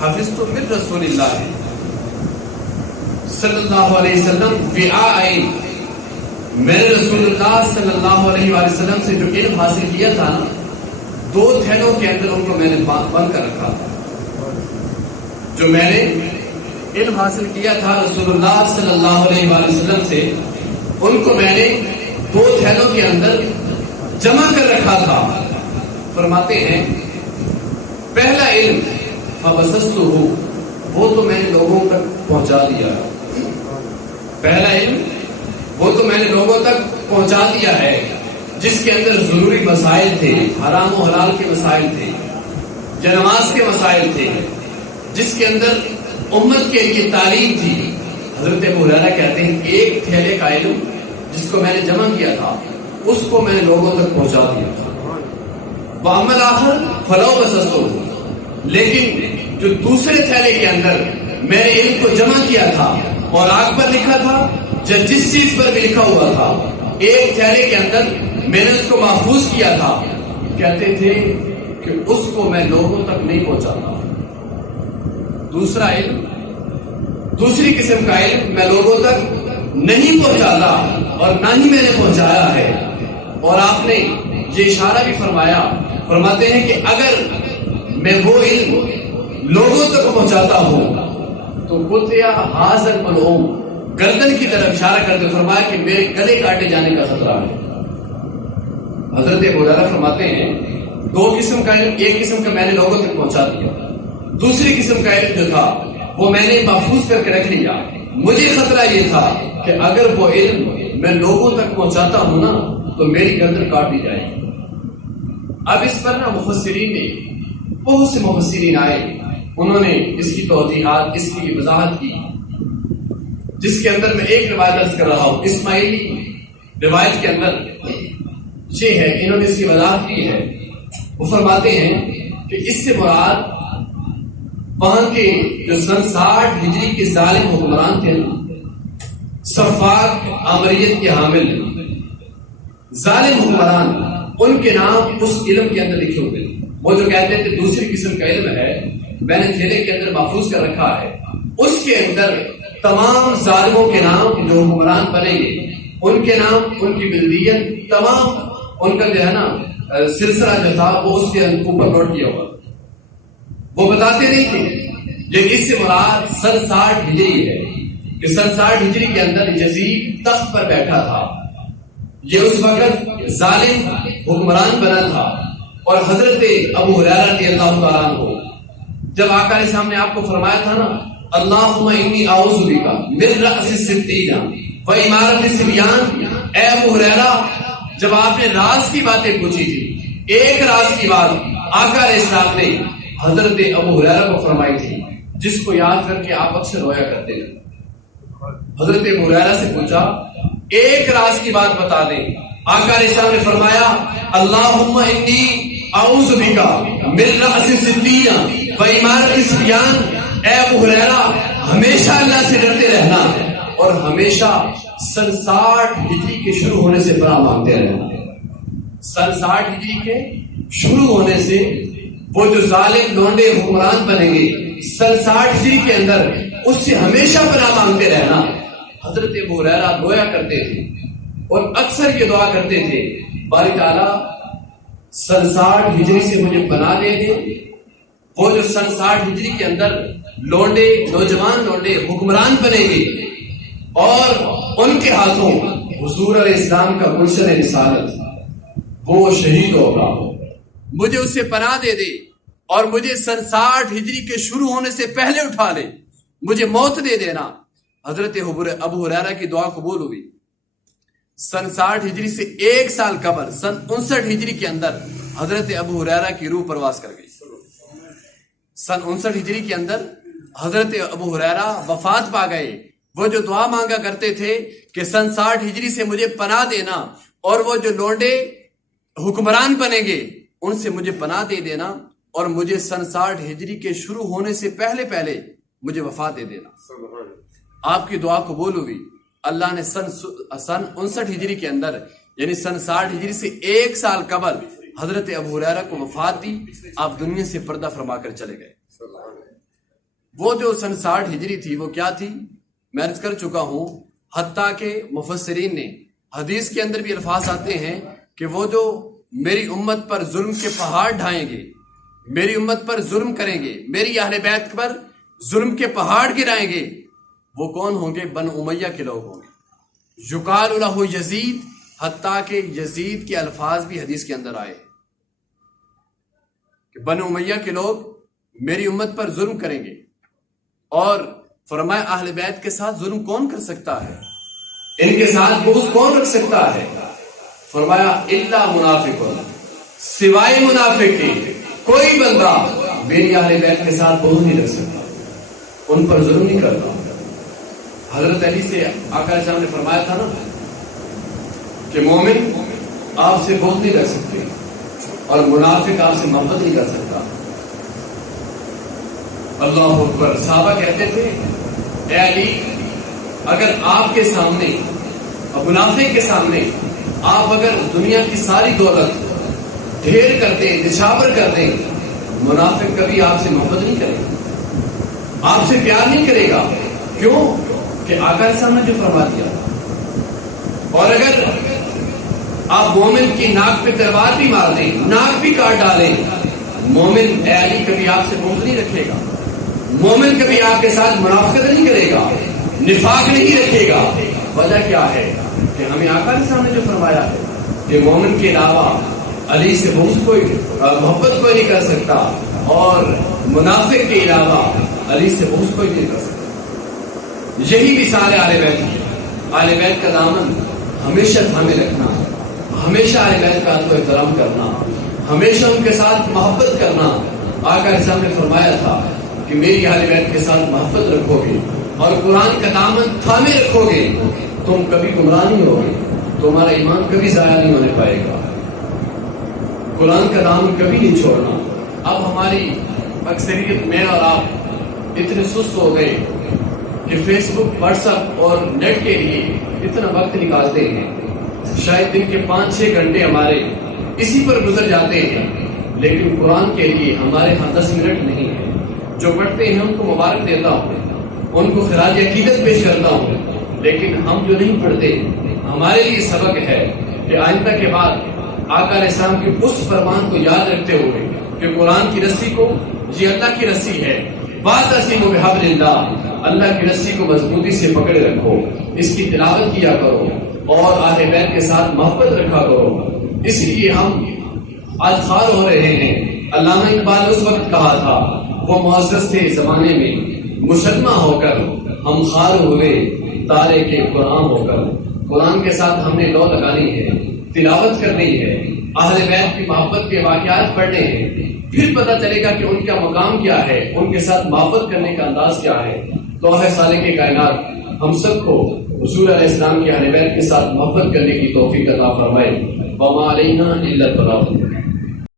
حفظت من رسول اللہ صلی اللہ علیہ وسلم وعاء، میں نے رسول اللہ صلی اللہ علیہ وآلہ وسلم سے جو علم حاصل کیا تھا نا، 2 تھیلوں کے اندر ان کو میں نے بند کر رکھا تھا. جو میں نے علم حاصل کیا تھا رسول اللہ صلی اللہ علیہ وآلہ وسلم سے، ان کو میں نے 2 تھیلوں کے اندر جمع کر رکھا تھا. فرماتے ہیں پہلا علم فبسستہ، وہ تو میں نے لوگوں تک پہنچا دیا. پہلا علم وہ تو میں نے لوگوں تک پہنچا دیا ہے، جس کے اندر ضروری مسائل تھے، حرام و حلال کے مسائل تھے، یا نماز کے مسائل تھے، جس کے اندر امت کے لیے تعلیم تھی. حضرت ابو ہریرہ کہتے ہیں 1 تھیلے کا علم جس کو میں نے جمع کیا تھا، اس کو میں نے لوگوں تک پہنچا دیا تھا. وَأَمَّا الْآخَرُ فَلَوْ بَسَطْتُهُ، لیکن جو دوسرے تھیلے کے اندر میں نے علم کو جمع کیا تھا اور آگ پر لکھا تھا، جس چیز پر بھی لکھا ہوا تھا، 1 تھیلے کے اندر میں نے اس کو محفوظ کیا تھا. کہتے تھے کہ اس کو میں لوگوں تک نہیں پہنچاتا. دوسرا علم، دوسری قسم کا علم میں لوگوں تک نہیں پہنچاتا، اور نہ ہی میں نے پہنچایا ہے. اور آپ نے یہ اشارہ بھی فرمایا، فرماتے ہیں کہ اگر میں وہ علم لوگوں تک پہنچاتا ہوں تو قطع حاضر ملعوم، گردن کی طرف اشارہ کرتے فرمایا کہ میرے گلے کاٹے جانے کا خطرہ ہے. حضرت ابو ہریرہ فرماتے ہیں 2 قسم کا علم، 1 قسم کا میں نے لوگوں تک پہنچا دیا، دوسری قسم کا علم جو تھا وہ میں نے محفوظ کر کے رکھ لیا. مجھے خطرہ یہ تھا کہ اگر وہ علم میں لوگوں تک پہنچاتا ہوں نا تو میری گردن کاٹ دی جائے گی. اب اس پر نا مفسرین نے، بہت سے مفسرین آئے، انہوں نے اس کی توضیحات، اس کی وضاحت کی، جس کے اندر میں ایک روایت عرض کر رہا ہوں. اسماعیلی روایت کے اندر یہ ہے، انہوں نے اس کی وضاحت کی ہے. وہ فرماتے ہیں کہ اس سے مراد وہاں کے جو سن 60 ہجری کے ظالم حکمران تھے، صفاق آمریت کے حامل ظالم حکمران، ان کے نام اس علم کے اندر لکھے ہوئے. وہ جو کہتے تھے دوسری قسم کا علم ہے، میں نے تھیلے کے اندر محفوظ کر رکھا ہے، اس کے اندر تمام ظالموں کے نام جو حکمران بنیں گے، ان کے نام، ان کی بلدیت، تمام ان کا جو ہے نا سلسلہ جو تھا وہ اس کے اوپر نوٹ کیا ہوا. وہ بتاتے نہیں تھے یہ اس سے مراد سن 60 ہجری ہے، کہ سن 60 ہجری کے اندر یزید تخت پر بیٹھا تھا. یہ اس وقت ظالم حکمران بنا تھا. اور حضرت ابو ہریرہ رضی اللہ تعالیٰ عنہ جب آقا کے سامنے آپ کو فرمایا تھا نا، اللہم انی اعوذ بک من رأس الستین و امارت الصبیان، اے ابو ہریرہ، جب آپ نے راز کی باتیں پوچھی تھی، ایک راز کی بات آقا علیہ السلام نے حضرت ابو ہریرہ کو فرمائی تھی، جس کو یاد کر کے آپ اکثر رویا کرتے تھے. حضرت ابو ہریرہ سے پوچھا ایک راز کی بات بتا دیں. آقا علیہ السلام نے فرمایا اللہم انی اعوذ بک من رأس الستین و امارت الصبیان، اے ابو ہریرہ ہمیشہ اللہ سے ڈرتے رہنا اور ہمیشہ سن 60 ہجری کے شروع ہونے سے پناہ مانگتے رہنا. سن 60 ہجری کے شروع ہونے سے وہ جو ظالم لونڈے حکمران بنیں گے، سن 60 ہجری کے اندر اس سے ہمیشہ پناہ مانگتے رہنا. حضرت ابو ہریرہ رویا کرتے تھے اور اکثر یہ دعا کرتے تھے، باری تعالیٰ سن 60 ہجری سے مجھے پناہ دے دے. وہ جو سن 60 ہجری کے اندر لونڈے، نوجوان لونڈے حکمران بنیں گے اور ان کے ہاتھوں حضور علیہ السلام کا گلشن رسالت وہ شہید ہوگا، مجھے اس سے پناہ دے دے اور مجھے سن 60 ہجری کے شروع ہونے سے پہلے اٹھا لے، مجھے موت دے دینا. حضرت ابو ہریرہ کی دعا قبول ہوئی. سن 60 ہجری سے 1 سال قبل سن 59 ہجری کے اندر حضرت ابو ہریرہ کی روح پرواز کر گئی. سن 59 ہجری کے اندر حضرت ابو ہریرہ وفات پا گئے. وہ جو دعا مانگا کرتے تھے کہ سن 60 ہجری سے مجھے پناہ دینا اور وہ جو لونڈے حکمران بنیں گے ان سے مجھے پناہ دے دینا اور مجھے سن 60 ہجری کے شروع ہونے سے پہلے مجھے وفات دے دینا. آپ کی دعا قبول ہوئی. اللہ نے سن 59 ہجری کے اندر یعنی سن 60 ہجری سے 1 سال قبل حضرت ابو ہریرہ کو وفات دی. آپ دنیا سے پردہ فرما کر چلے گئے. وہ جو سن 60 ہجری تھی وہ کیا تھی؟ میں عرض کر چکا ہوں، حتیٰ کہ مفسرین نے حدیث کے اندر بھی الفاظ آتے ہیں کہ وہ جو میری امت پر ظلم کے پہاڑ ڈھائیں گے، میری امت پر ظلم کریں گے، میری اہل بیت پر ظلم کے پہاڑ گرائیں گے، وہ کون ہوں گے؟ بن امیہ کے لوگ ہوں گے۔ یقال لہ یزید، حتیٰ کہ یزید کے الفاظ بھی حدیث کے اندر آئے کہ بن امیہ کے لوگ میری امت پر ظلم کریں گے۔ اور فرمایا اہل بیت کے ساتھ ظلم کون کر سکتا ہے؟ ان کے ساتھ بغض کون رکھ سکتا ہے؟ فرمایا الا منافق، سوائے منافق کے کوئی بندہ میری اہل بیت کے ساتھ بغض نہیں رکھ سکتا، ان پر ظلم نہیں کرتا۔ حضرت علی سے آقا علیہ السلام نے فرمایا تھا نا کہ مومن آپ سے بغض نہیں رکھ سکتے اور منافق آپ سے محبت نہیں کر سکتا۔ اللہ اکبر۔ صحابہ کہتے تھے اے علی، اگر آپ کے سامنے اور منافق کے سامنے آپ اگر دنیا کی ساری دولت ڈھیر کر دیں، نچھاور کر دیں، منافق کبھی آپ سے محبت نہیں کرے گا، آپ سے پیار نہیں کرے گا۔ کیوں؟ کہ آقا علیہ السلام نے جو فرما دیا۔ اور اگر آپ مومن کی ناک پہ تلوار بھی مار دیں، ناک بھی کاٹ ڈالیں، مومن اے علی کبھی آپ سے بغض نہیں رکھے گا، مومن کبھی آپ کے ساتھ منافقت نہیں کرے گا، نفاق نہیں رکھے گا۔ وجہ کیا ہے؟ کہ ہمیں آقا علیہ السلام نے جو فرمایا ہے کہ مومن کے علاوہ علی سے بغض کوئی محبت کوئی نہیں کر سکتا، اور منافق کے علاوہ علی سے بغض کوئی نہیں کر سکتا۔ یہی مثال ہے اہل بیت کی۔ اہل بیت کا دامن ہمیشہ تھامے رکھنا، ہمیشہ اہل بیت کا ادب و احترام کرنا، ہمیشہ ان کے ساتھ محبت کرنا۔ آقا علیہ السلام نے فرمایا تھا کہ میری اہل بیت کے ساتھ محبت رکھو گے اور قرآن کا دامن تھامے رکھو گے، تم کبھی گمراہ نہیں ہوگے، تمہارا ایمان کبھی ضائع نہیں ہونے پائے گا۔ قرآن کا دامن کبھی نہیں چھوڑنا۔ اب ہماری اکثریت، میں اور آپ، اتنے سست ہو گئے کہ فیس بک، واٹس ایپ اور نیٹ کے لیے اتنا وقت نکالتے ہیں، شاید دن کے 5-6 گھنٹے ہمارے اسی پر گزر جاتے ہیں، لیکن قرآن کے لیے ہمارے ہاں 10 منٹ نہیں ہے۔ جو پڑھتے ہیں ان کو مبارک دیتا ہوں، ان کو خراج عقیدت پیش کرتا ہوں، لیکن ہم جو نہیں پڑھتے، ہمارے لیے سبق ہے کہ آئندہ کے بعد آقا علیہ السلام کے اس فرمان کو یاد رکھتے ہوئے کہ قرآن کی رسی کو، یہ اللہ کی رسی ہے، وَاعْتَصِمُوا بِحَبْلِ اللَّهِ، اللہ کی رسی کو مضبوطی سے پکڑے رکھو، اس کی تلاوت کیا کرو اور اہل بیت کے ساتھ محبت رکھا کرو۔ اس لیے ہم آج خوار ہو رہے ہیں۔ علامہ اقبال اس وقت کہا تھا، وہ معزز تھے زمانے میں، مسلمہ ہو کر ہم خوار ہوئے تارے کے قرآن ہو کر۔ قرآن کے ساتھ ہم نے لو لگانی ہے، تلاوت کرنی ہے، اہل بیت کی محبت کے واقعات پڑھنے ہیں، پھر پتہ چلے گا کہ ان کا مقام کیا ہے، ان کے ساتھ محبت کرنے کا انداز کیا ہے۔ تو ہے خالق کائنات ہم سب کو حضور علیہ السلام کے اہل بیت کے ساتھ محبت کرنے کی توفیق عطا فرمائے۔ وما علینا الا البلاغ۔